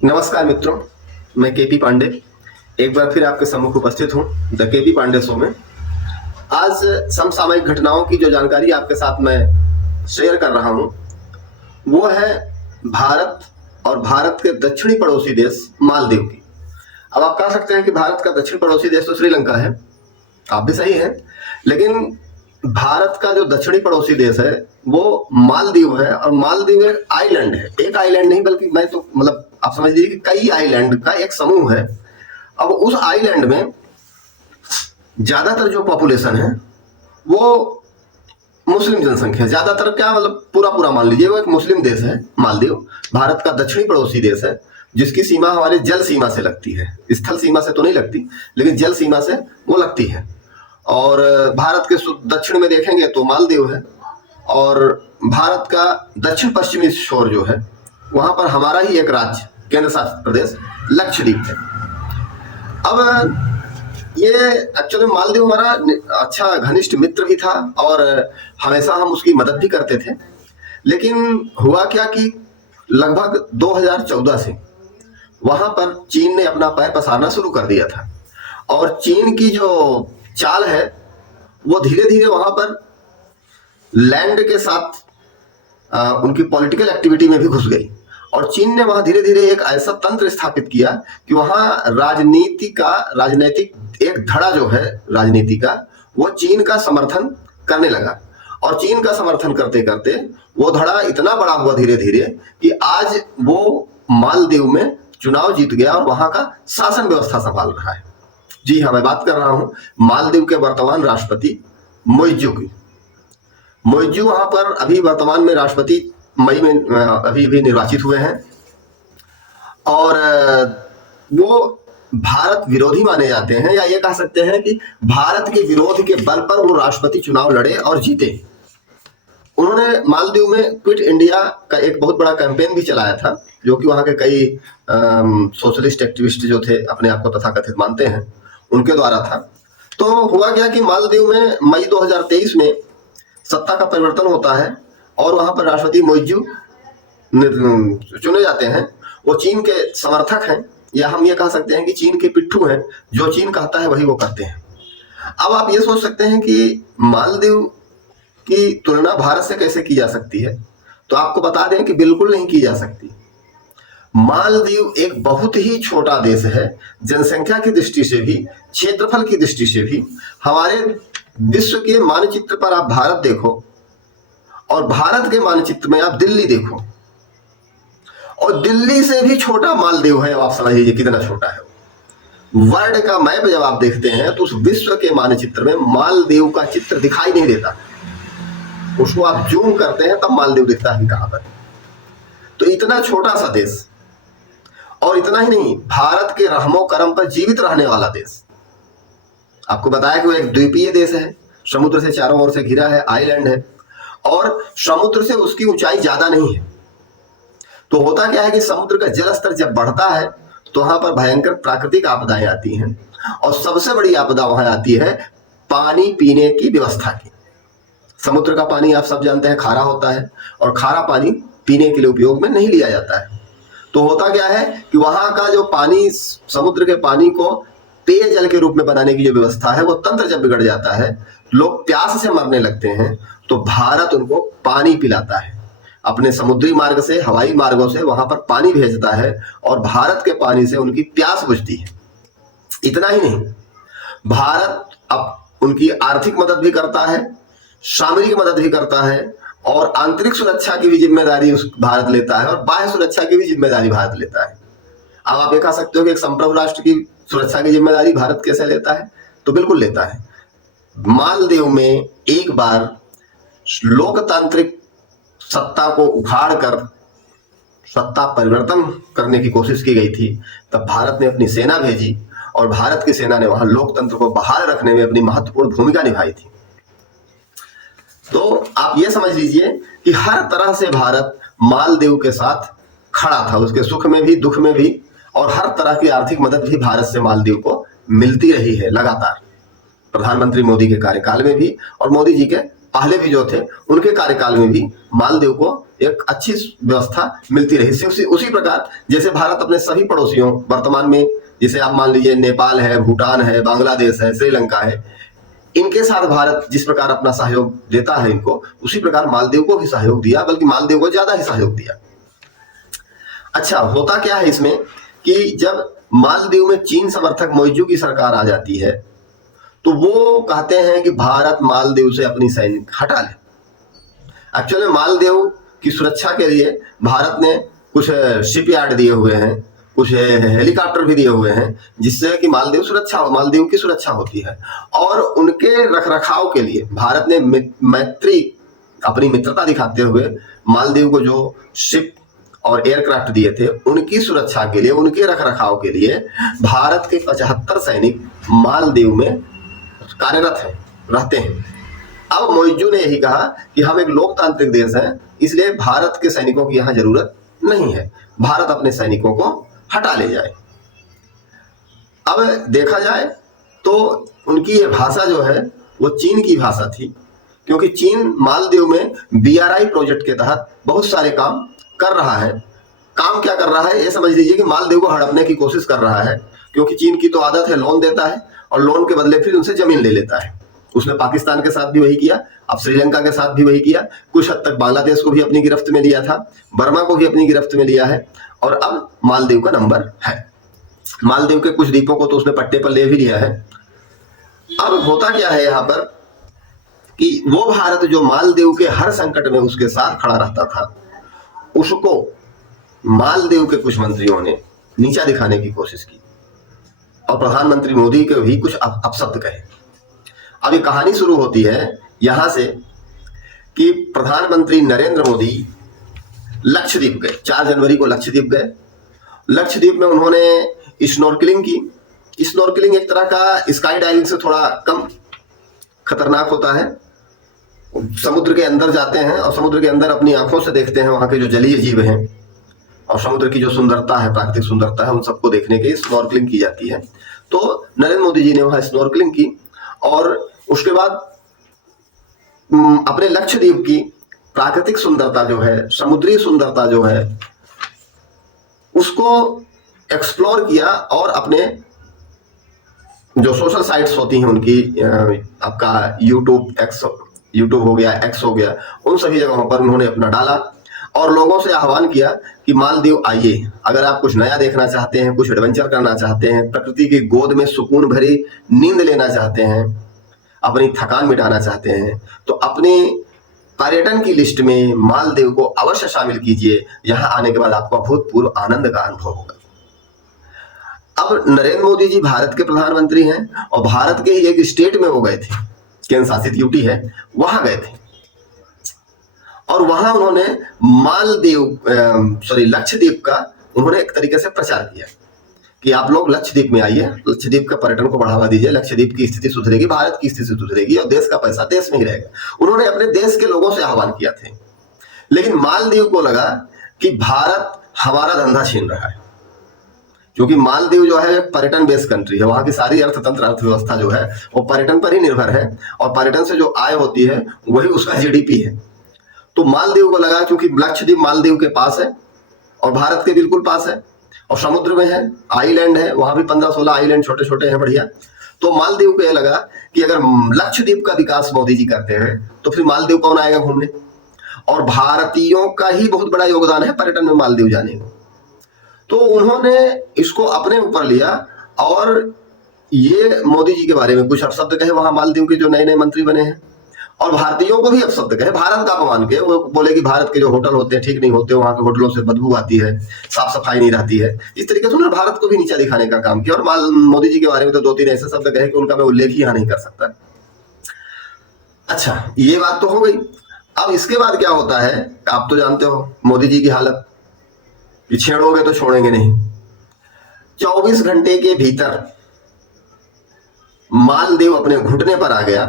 नमस्कार मित्रों, मैं केपी पांडे एक बार फिर आपके सम्मुख उपस्थित हूं द केपी पांडे शो में। आज समसामयिक घटनाओं की जो जानकारी आपके साथ मैं शेयर कर रहा हूं वो है भारत और भारत के दक्षिणी पड़ोसी देश मालदीव की। अब आप कह सकते हैं कि भारत का दक्षिण पड़ोसी देश तो श्रीलंका है, आप भी सही हैं, लेकिन भारत का जो दक्षिणी पड़ोसी देश है वो मालदीव है। और मालदीव एक आइलैंड है, एक आइलैंड नहीं बल्कि मैं तो मतलब आप समझ लीजिए कि कई आइलैंड का एक समूह है। अब उस आइलैंड में ज्यादातर जो पॉपुलेशन है वो मुस्लिम जनसंख्या, ज्यादातर क्या मतलब पूरा पूरा मान लीजिए वो एक मुस्लिम देश है मालदीव। भारत का दक्षिणी पड़ोसी देश है जिसकी सीमा हमारी जल सीमा से लगती है, स्थल सीमा से तो नहीं लगती लेकिन जल सीमा से वो लगती है। और भारत के दक्षिण में देखेंगे तो मालदीव है और भारत का दक्षिण पश्चिमी छोर जो है वहां पर हमारा ही एक राज्य केंद्र शासित प्रदेश लक्षद्वीप है। अब ये एक्चुअली मालदीव हमारा अच्छा घनिष्ठ मित्र भी था और हमेशा हम उसकी मदद भी करते थे। लेकिन हुआ क्या कि लगभग 2014 से वहां पर चीन ने अपना पैर पसारना शुरू कर दिया था और चीन की जो चाल है वो धीरे धीरे वहां पर लैंड के साथ उनकी पॉलिटिकल एक्टिविटी में भी घुस गई। और चीन ने वहां धीरे धीरे एक ऐसा तंत्र स्थापित किया कि वहां राजनैतिक एक धड़ा जो है राजनीति का वो चीन का समर्थन करने लगा। और चीन का समर्थन करते करते वो धड़ा इतना बड़ा हुआ धीरे धीरे कि आज वो मालदीव में चुनाव जीत गया और वहां का शासन व्यवस्था संभाल रहा है। जी हाँ, मैं बात कर रहा हूं मालदीव के वर्तमान राष्ट्रपति मोइज़ू की। मोइज़ू वहां पर अभी वर्तमान में राष्ट्रपति मई में अभी भी निर्वाचित हुए हैं और वो भारत विरोधी माने जाते हैं, या ये कह सकते हैं कि भारत के विरोध के बल पर वो राष्ट्रपति चुनाव लड़े और जीते। उन्होंने मालदीव में क्विट इंडिया का एक बहुत बड़ा कैंपेन भी चलाया था जो कि वहां के कई सोशलिस्ट एक्टिविस्ट जो थे अपने आप को तथाकथित मानते हैं उनके द्वारा था। तो हुआ क्या कि मालदीव में मई 2023 में सत्ता का परिवर्तन होता है और वहां पर राष्ट्रपति मोइज़ू चुने जाते हैं। वो चीन के समर्थक हैं, या हम ये कह सकते हैं कि चीन के पिट्ठू हैं, जो चीन कहता है वही वो करते हैं। अब आप ये सोच सकते हैं कि मालदीव की तुलना भारत से कैसे की जा सकती है, तो आपको बता दें कि बिल्कुल नहीं की जा सकती। मालदीव एक बहुत ही छोटा देश है, जनसंख्या की दृष्टि से भी, क्षेत्रफल की दृष्टि से भी। हमारे विश्व के मानचित्र पर आप भारत देखो और भारत के मानचित्र में आप दिल्ली देखो और दिल्ली से भी छोटा मालदीव है। आप समझ लीजिए कितना छोटा है। वर्ल्ड का मैप जब आप देखते हैं तो उस विश्व के मानचित्र में मालदीव का चित्र दिखाई नहीं देता। उसको आप जूम करते हैं तब मालदीव दिखता है कहां पर। तो इतना छोटा सा देश, और इतना ही नहीं, भारत के रहमो करम पर जीवित रहने वाला देश। आपको बताया कि वो एक द्वीपीय देश है, समुद्र से चारों ओर से घिरा है, आइलैंड है और समुद्र से उसकी ऊंचाई ज्यादा नहीं है। तो होता क्या है कि समुद्र का जल स्तर जब बढ़ता है तो वहां पर भयंकर प्राकृतिक आपदाएं आती हैं और सबसे बड़ी आपदा वहां आती है पानी पीने की व्यवस्था की। समुद्र का पानी आप सब जानते हैं खारा होता है और खारा पानी पीने के लिए उपयोग में नहीं लिया जाता है। तो होता क्या है कि वहां का जो पानी, समुद्र के पानी को पेयजल के रूप में बनाने की जो व्यवस्था है वो तंत्र जब बिगड़ जाता है, लोग प्यास से मरने लगते हैं, तो भारत उनको पानी पिलाता है। अपने समुद्री मार्ग से, हवाई मार्गों से वहां पर पानी भेजता है और भारत के पानी से उनकी प्यास बुझती है। इतना ही नहीं, भारत अब उनकी आर्थिक मदद भी करता है, सामरिक मदद भी करता है और आंतरिक सुरक्षा की भी जिम्मेदारी भारत लेता है और बाह्य सुरक्षा की भी जिम्मेदारी भारत लेता है। अब आप ये कह सकते हो कि एक संप्रभु राष्ट्र की सुरक्षा की जिम्मेदारी भारत कैसे लेता है, तो बिल्कुल लेता है। मालदीव में एक बार लोकतांत्रिक सत्ता को उखाड़ कर सत्ता परिवर्तन करने की कोशिश की गई थी, तब भारत ने अपनी सेना भेजी और भारत की सेना ने वहां लोकतंत्र को बहाल रखने में अपनी महत्वपूर्ण भूमिका निभाई थी। तो आप ये समझ लीजिए कि हर तरह से भारत मालदीव के साथ खड़ा था, उसके सुख में भी दुख में भी, और हर तरह की आर्थिक मदद भी भारत से मालदीव को मिलती रही है लगातार, प्रधानमंत्री मोदी के कार्यकाल में भी और मोदी जी के पहले भी जो थे उनके कार्यकाल में भी मालदीव को एक अच्छी व्यवस्था मिलती रही। उसी प्रकार जैसे भारत अपने सभी पड़ोसियों वर्तमान में, जैसे आप मान लीजिए नेपाल है, भूटान है, बांग्लादेश है, श्रीलंका है, इनके साथ भारत जिस प्रकार अपना सहयोग देता है इनको, उसी प्रकार मालदीव को भी सहयोग दिया, बल्कि मालदीव को ज्यादा ही सहयोग दिया। अच्छा, होता क्या है इसमें कि जब मालदीव में चीन समर्थक मोइजू की सरकार आ जाती है तो वो कहते हैं कि भारत मालदीव से अपनी सैनिक हटा ले। एक्चुअली मालदीव की सुरक्षा के लिए भारत ने कुछ शिपयार्ड दिए हुए हैं, कुछ हेलीकॉप्टर भी दिए हुए हैं, जिससे कि मालदीव की सुरक्षा होती है। और उनके रखरखाव के लिए भारत ने अपनी मित्रता दिखाते हुए मालदीव को जो शिप और एयरक्राफ्ट दिए थे, उनकी सुरक्षा के लिए, उनके रखरखाव के लिए भारत के 75 सैनिक मालदीव में कार्यरत हैं, रहते हैं। अब मोइजू ने यही कहा कि हम एक लोकतांत्रिक देश हैं, इसलिए भारत के सैनिकों की यहां जरूरत नहीं है, भारत अपने सैनिकों को हटा ले जाए। अब देखा जाए तो उनकी ये भाषा जो है वो चीन की भाषा थी, क्योंकि चीन मालदीव में BRI प्रोजेक्ट के तहत बहुत सारे काम कर रहा है। काम क्या कर रहा है, ये समझ लीजिए कि मालदीव को हड़पने की कोशिश कर रहा है, क्योंकि चीन की तो आदत है लोन देता है और लोन के बदले फिर उनसे जमीन ले लेता है। उसने पाकिस्तान के साथ भी वही किया, अब श्रीलंका के साथ भी वही किया, कुछ हद तक बांग्लादेश को भी अपनी गिरफ्त में लिया था, बर्मा को भी अपनी गिरफ्त में लिया है, और अब मालदीव का नंबर है। मालदीव के कुछ द्वीपों को तो उसने पट्टे पर ले भी लिया है। अब होता क्या है यहाँ पर कि वो भारत जो मालदीव के हर संकट में उसके साथ खड़ा रहता था, उसको मालदीव के कुछ मंत्रियों ने नीचा दिखाने की कोशिश की और प्रधानमंत्री मोदी के भी कुछ अपशब्द कहे। अब ये कहानी शुरू होती है यहां से कि प्रधानमंत्री नरेंद्र मोदी लक्षद्वीप गए, 4 जनवरी को लक्षद्वीप गए। लक्षद्वीप में उन्होंने स्नॉर्कलिंग की। स्नॉर्कलिंग एक तरह का स्काई डाइविंग से थोड़ा कम खतरनाक होता है। समुद्र के अंदर जाते हैं और समुद्र के अंदर अपनी आंखों से देखते हैं वहां के जो जलीय जीव हैं और समुद्र की जो सुंदरता है, प्राकृतिक सुंदरता है, उन सबको देखने के लिए स्नॉर्कलिंग की जाती है। तो नरेंद्र मोदी जी ने वहां स्नॉर्कलिंग की और उसके बाद अपने लक्षद्वीप की प्राकृतिक सुंदरता जो है, समुद्री सुंदरता जो है, उसको एक्सप्लोर किया और अपने जो सोशल साइट्स होती हैं उनकी, आपका यूट्यूब हो गया, एक्स हो गया, उन सभी जगहों पर उन्होंने अपना डाला और लोगों से आह्वान किया कि मालदीव आइए, अगर आप कुछ नया देखना चाहते हैं, कुछ एडवेंचर करना चाहते हैं, प्रकृति की गोद में सुकून भरी नींद लेना चाहते हैं, अपनी थकान मिटाना चाहते हैं, तो अपने पर्यटन की लिस्ट में मालदीव को अवश्य शामिल कीजिए। यहाँ आने के बाद आपको अभूतपूर्व आनंद का अनुभव होगा। अब नरेंद्र मोदी जी भारत के प्रधानमंत्री हैं और भारत के ही एक स्टेट में वो गए थे, केंद्र शासित यूटी है, वहां गए थे और वहां उन्होंने लक्षद्वीप का उन्होंने एक तरीके से प्रचार किया कि आप लोग लक्षद्वीप में आइए, लक्षद्वीप का पर्यटन को बढ़ावा दीजिए, लक्षद्वीप की स्थिति सुधरेगी, भारत की स्थिति सुधरेगी और देश का पैसा देश में ही रहेगा। उन्होंने अपने देश के लोगों से आह्वान किया थे। लेकिन मालदीव को लगा कि भारत हमारा धंधा छीन रहा है, क्योंकि मालदीव जो है पर्यटन बेस्ड कंट्री है, वहां की सारी अर्थव्यवस्था जो है वो पर्यटन पर ही निर्भर है और पर्यटन से जो आय होती है वही उसका GDP है। तो मालदीव को लगा, क्योंकि लक्षद्वीप मालदीव के पास है और भारत के बिल्कुल पास है और समुद्र में है, आइलैंड है, वहां भी 15-16 आइलैंड छोटे छोटे हैं, बढ़िया। तो मालदीव को यह लगा कि अगर लक्षद्वीप का विकास मोदी जी करते हैं तो फिर मालदीव कौन आएगा घूमने, और भारतीयों का ही बहुत बड़ा योगदान है पर्यटन में मालदीव जाने को। तो उन्होंने इसको अपने ऊपर लिया और ये मोदी जी के बारे में कुछ अपशब्द कहे वहां मालदीव के जो नए नए मंत्री बने हैं, और भारतीयों को भी अपशब्द कहे, भारत का अपमान के। वो बोले कि भारत के जो होटल होते हैं ठीक नहीं होते, वहां के होटलों से बदबू आती है, साफ सफाई नहीं रहती है। इस तरीके से उन्होंने भारत को भी नीचा दिखाने का काम किया और मोदी जी के बारे में तो 2-3 ऐसे शब्द कहे कि उनका मैं उल्लेख ही यहाँ नहीं कर सकता। अच्छा, ये बात तो हो गई। अब इसके बाद क्या होता है, आप तो जानते हो मोदी जी की हालत, छेड़ोगे तो छोड़ेंगे नहीं। 24 घंटे के भीतर मालदीव अपने घुटने पर आ गया,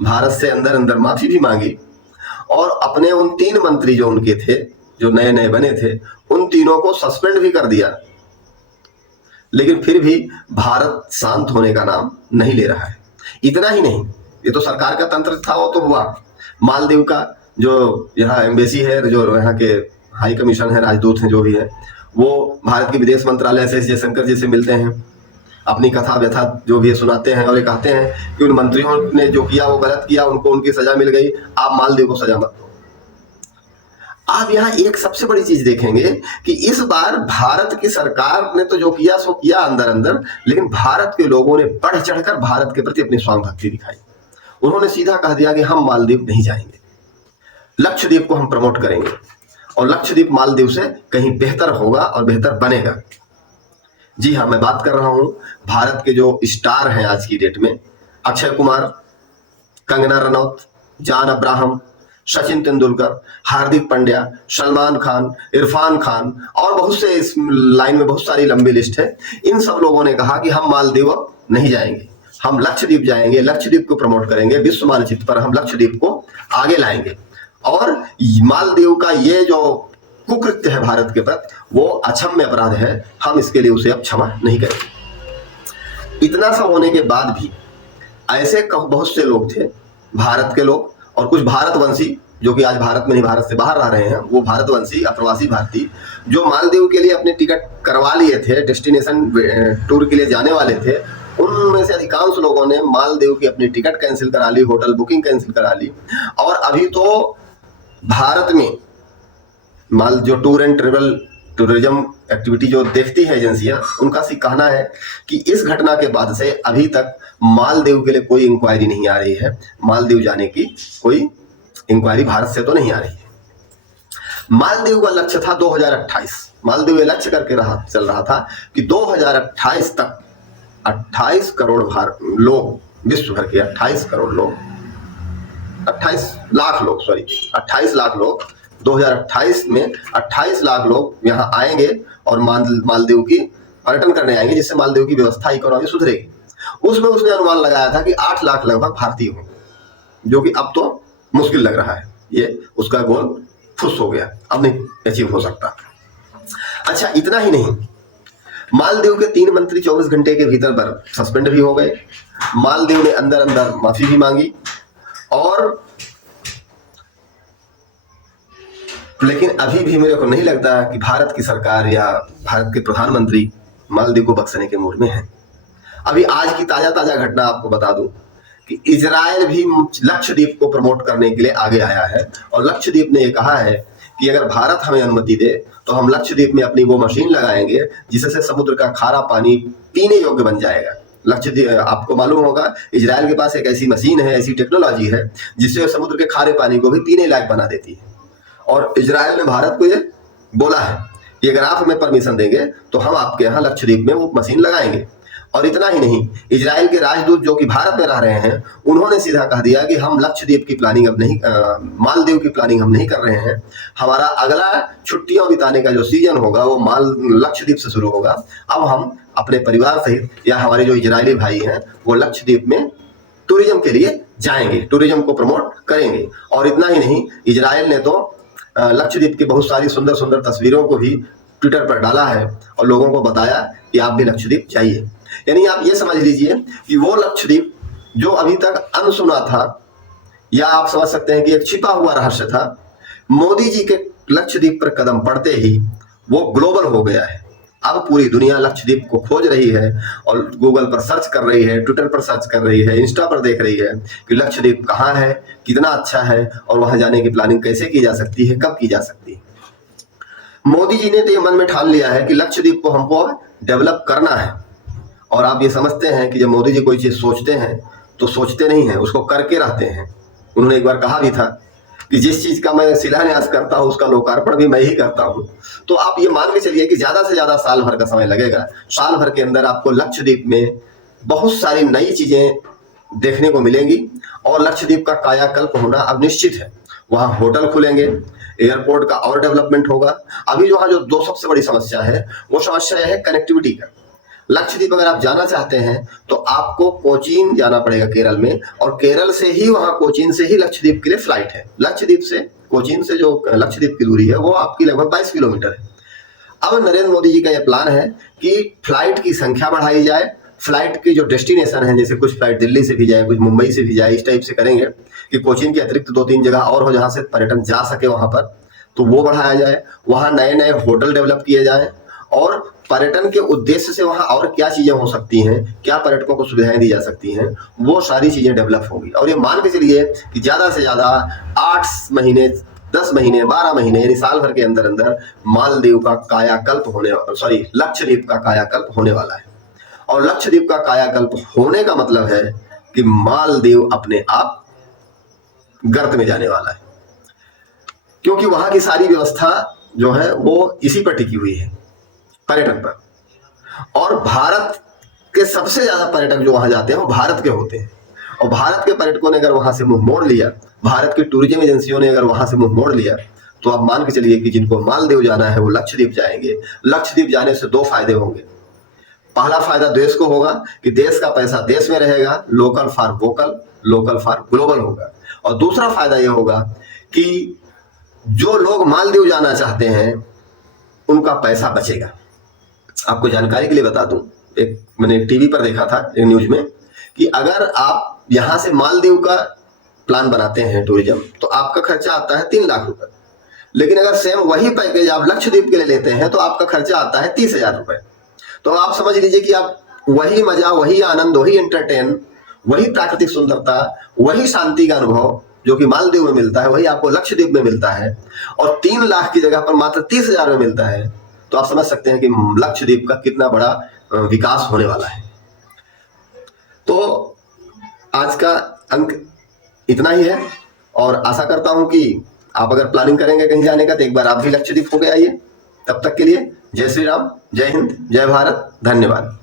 भारत से अंदर अंदर माफी भी मांगी और अपने उन 3 मंत्री जो उनके थे, जो नए नए बने थे, उन तीनों को सस्पेंड भी कर दिया। लेकिन फिर भी भारत शांत होने का नाम नहीं ले रहा है। इतना ही नहीं, ये तो सरकार का तंत्र था, वो तो हुआ। मालदीव का जो यहाँ एम्बेसी है, जो यहाँ के हाई कमीशन है, राजदूत हैं जो भी है, वो भारत के विदेश मंत्रालय से जयशंकर जी से मिलते हैं, अपनी कथा व्यथा जो भी है सुनाते हैं और ये कहते हैं कि उन मंत्रियों ने जो किया वो गलत किया, उनको उनकी सजा मिल गई, आप मालदीव को सजा मत दो। आप यहाँ एक सबसे बड़ी चीज देखेंगे कि इस बार भारत की सरकार ने तो जो किया सो किया अंदर अंदर, लेकिन भारत के लोगों ने बढ़ चढ़कर भारत के प्रति अपनी स्वांग भक्ति दिखाई। उन्होंने सीधा कह दिया कि हम मालदीव नहीं जाएंगे, लक्षद्वीप को हम प्रमोट करेंगे और लक्षद्वीप मालदीव से कहीं बेहतर होगा और बेहतर बनेगा। जी हाँ, मैं बात कर रहा हूं भारत के जो स्टार हैं आज की डेट में, अक्षय कुमार, कंगना रनौत, जॉन अब्राहम, सचिन तेंदुलकर, हार्दिक पांड्या, सलमान खान, इरफान खान और बहुत से, इस लाइन में बहुत सारी लंबी लिस्ट है। इन सब लोगों ने कहा कि हम मालदीव नहीं जाएंगे, हम लक्षद्वीप जाएंगे, लक्षद्वीप को प्रमोट करेंगे, विश्व मानचित्र पर हम लक्षद्वीप को आगे लाएंगे और मालदीव का ये जो कुकृत्य है भारत के प्रति, वो अक्षम्य अपराध है, हम इसके लिए उसे अब क्षमा नहीं करेंगे। इतना सब होने के बाद भी ऐसे बहुत से लोग थे, भारत के लोग और कुछ भारतवंशी जो कि आज भारत में नहीं, भारत से बाहर रह रहे हैं, वो भारतवंशी अप्रवासी भारतीय जो मालदीव के लिए अपने टिकट करवा लिए थे, डेस्टिनेशन टूर के लिए जाने वाले थे, उनमें से अधिकांश लोगों ने मालदीव की अपनी टिकट कैंसिल करा ली, होटल बुकिंग कैंसिल करा ली। और अभी तो भारत में माल जो tour and travel tourism activity जो देखती है एजेंसियां, उनका कहना है कि इस घटना के बाद से अभी तक मालदीव के लिए कोई इंक्वायरी नहीं आ रही है, मालदीव जाने की कोई इंक्वायरी भारत से तो नहीं आ रही है। मालदीव का लक्ष्य था 2028, मालदीव ये लक्ष्य करके चल रहा था कि 2028 तक 28 करोड़ लोग, विश्व भर के 28 करोड़ लोग, 28 लाख लोग, सॉरी 28 लाख लोग 2028 में 28 लाख लोग यहाँ आएंगे और मालदीव की पर्यटन करने आएंगे, जिससे मालदीव की व्यवस्था, इकोनॉमी सुधरेगी। उसमें उसने अनुमान लगाया था कि 8 लाख लगभग भारतीय होंगे, जो कि अब तो मुश्किल लग रहा है, ये उसका गोल फुस हो गया, अब नहीं अचीव हो सकता। अच्छा, इतना ही नहीं, मालदीव के 3 मंत्री 24 घंटे के भीतर सस्पेंड भी हो गए। मालदीव ने अंदर अंदर माफी भी मांगी और लेकिन अभी भी मेरे को नहीं लगता कि भारत की सरकार या भारत के प्रधानमंत्री मालदीव को बख्शने के मूड में है। अभी आज की ताजा घटना आपको बता दूं कि इजराइल भी लक्षद्वीप को प्रमोट करने के लिए आगे आया है और लक्षद्वीप ने यह कहा है कि अगर भारत हमें अनुमति दे तो हम लक्षद्वीप में अपनी वो मशीन लगाएंगे जिससे समुद्र का खारा पानी पीने योग्य बन जाएगा। लक्षद्वीप, आपको मालूम होगा, इजराइल के पास एक ऐसी मशीन है, ऐसी टेक्नोलॉजी है जिससे समुद्र के खारे पानी को भी पीने लायक बना देती है। और इजराइल ने भारत को ये बोला है कि अगर आप हमें परमिशन देंगे तो हम आपके यहाँ लक्षद्वीप में वो मशीन लगाएंगे। और इतना ही नहीं, इजराइल के राजदूत जो कि भारत में रह रहे हैं, उन्होंने सीधा कह दिया कि हम लक्षद्वीप की प्लानिंग अब नहीं, मालदीव की प्लानिंग हम नहीं कर रहे हैं। हमारा अगला छुट्टियां बिताने का जो सीजन होगा वो लक्षद्वीप से शुरू होगा। अब हम अपने परिवार सहित या हमारे जो इजरायली भाई हैं वो लक्षद्वीप में टूरिज्म के लिए जाएंगे, टूरिज्म को प्रमोट करेंगे। और इतना ही नहीं, इजराइल ने तो लक्षद्वीप की बहुत सारी सुंदर सुंदर तस्वीरों को भी ट्विटर पर डाला है और लोगों को बताया कि आप भी लक्षद्वीप जाइए। यानी आप ये समझ लीजिए कि वो लक्षद्वीप जो अभी तक अनसुना था, या आप समझ सकते हैं कि एक छिपा हुआ रहस्य था, मोदी जी के लक्षद्वीप पर कदम पड़ते ही वो ग्लोबल हो गया है। अब पूरी दुनिया लक्षद्वीप को खोज रही है और गूगल पर सर्च कर रही है, ट्विटर पर सर्च कर रही है, इंस्टा पर देख रही है कि लक्षद्वीप कहाँ है, कितना अच्छा है और वहां जाने की प्लानिंग कैसे की जा सकती है, कब की जा सकती है। मोदी जी ने तो ये मन में ठान लिया है कि लक्षद्वीप को हमको अब डेवलप करना है। और आप ये समझते हैं कि जब मोदी जी कोई चीज सोचते हैं तो सोचते नहीं है, उसको करके रहते हैं। उन्होंने एक बार कहा भी था कि जिस चीज का मैं शिलान्यास करता हूं उसका लोकार्पण भी मैं ही करता हूं। तो आप ये मान के चलिए कि ज्यादा से ज्यादा साल भर का समय लगेगा। साल भर के अंदर आपको लक्षद्वीप में बहुत सारी नई चीजें देखने को मिलेंगी और लक्षद्वीप का कायाकल्प होना अब निश्चित है। वहां होटल खुलेंगे, एयरपोर्ट का और डेवलपमेंट होगा। अभी वहां जो 2 सबसे बड़ी समस्या है वो समस्या है कनेक्टिविटी का। लक्षद्वीप अगर आप जाना चाहते हैं तो आपको कोचीन जाना पड़ेगा केरल में, और केरल से ही, वहां कोचीन से ही लक्षद्वीप के लिए फ्लाइट है। लक्षद्वीप से, कोचीन से जो लक्षद्वीप की दूरी है वो आपकी लगभग 22 किलोमीटर है। अब नरेंद्र मोदी जी का यह प्लान है कि फ्लाइट की संख्या बढ़ाई जाए फ्लाइट की जो डेस्टिनेशन है, जैसे कुछ फ्लाइट दिल्ली से भी जाए, कुछ मुंबई से भी जाए, इस टाइप से करेंगे कि कोचीन के अतिरिक्त 2-3 जगह और हो जहाँ से पर्यटन जा सके वहां पर, तो वो बढ़ाया जाए। वहां नए नए होटल डेवलप किए जाएं और पर्यटन के उद्देश्य से वहां और क्या चीजें हो सकती हैं, क्या पर्यटकों को सुविधाएं दी जा सकती हैं, वो सारी चीजें डेवलप होंगी। और ये मान के चलिए कि ज्यादा से ज्यादा 8 महीने, 10 महीने, 12 महीने, यानी साल भर के अंदर अंदर मालदीव का कायाकल्प लक्षद्वीप का कायाकल्प होने वाला है। और लक्षद्वीप का कायाकल्प होने का मतलब है कि मालदीव अपने आप गर्त में जाने वाला है, क्योंकि वहां की सारी व्यवस्था जो है वो इसी पर टिकी हुई है, पर्यटन पर। और भारत के सबसे ज्यादा पर्यटक जो वहां जाते हैं वो भारत के होते हैं। और भारत के पर्यटकों ने अगर वहां से मुंह मोड़ लिया, भारत की टूरिज्म एजेंसियों ने अगर वहां से मुंह मोड़ लिया, तो आप मान के चलिए कि जिनको मालदीव जाना है वो लक्षद्वीप जाएंगे। लक्षद्वीप जाने से 2 फायदे होंगे। पहला फायदा देश को होगा कि देश का पैसा देश में रहेगा, local for vocal, local for global होगा। और दूसरा फायदा यह होगा कि जो लोग मालदीव जाना चाहते हैं उनका पैसा बचेगा। आपको जानकारी के लिए बता दूं, मैंने टीवी पर देखा था एक न्यूज में कि अगर आप यहां से मालदीव का प्लान बनाते हैं टूरिज्म, तो आपका खर्चा आता है 3 लाख रुपए। लेकिन अगर सेम वही पैकेज आप लक्षद्वीप के लिए लेते हैं तो आपका खर्चा आता है 30,000 रुपए। तो आप समझ लीजिए कि आप वही मजा, वही आनंद, वही एंटरटेन, वही प्राकृतिक सुंदरता, वही शांति का अनुभव जो कि मालदीव में मिलता है, वही आपको लक्षद्वीप में मिलता है। और 3 लाख की जगह पर मात्र 30,000 में मिलता है। तो आप समझ सकते हैं कि लक्षद्वीप का कितना बड़ा विकास होने वाला है। तो आज का अंक इतना ही है, और आशा करता हूं कि आप अगर प्लानिंग करेंगे कहीं जाने का तो एक बार आप भी लक्षद्वीप होके आइए। तब तक के लिए जय श्री राम, जय हिंद, जय भारत, धन्यवाद।